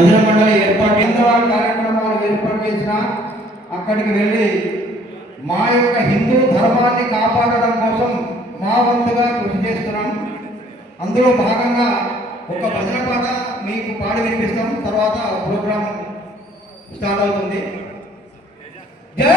భజన మండలి ఏర్పాటు కార్యక్రమాలు ఏర్పాటు చేసిన అక్కడికి వెళ్ళి మా యొక్క హిందూ ధర్మాన్ని కాపాడడం కోసం మా వంతుగా కృషి చేస్తున్నాం. అందులో భాగంగా ఒక భజన పాట మీకు పాడి వినిపిస్తాం. తర్వాత ప్రోగ్రాం స్టార్ట్ అవుతుంది. జై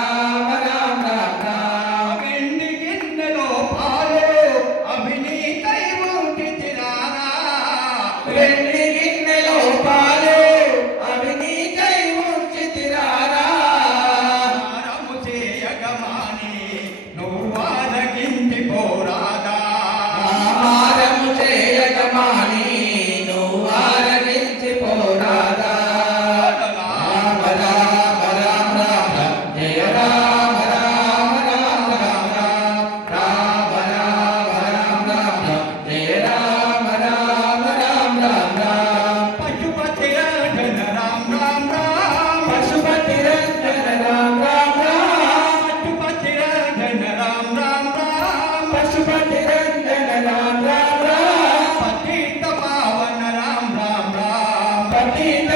Amen.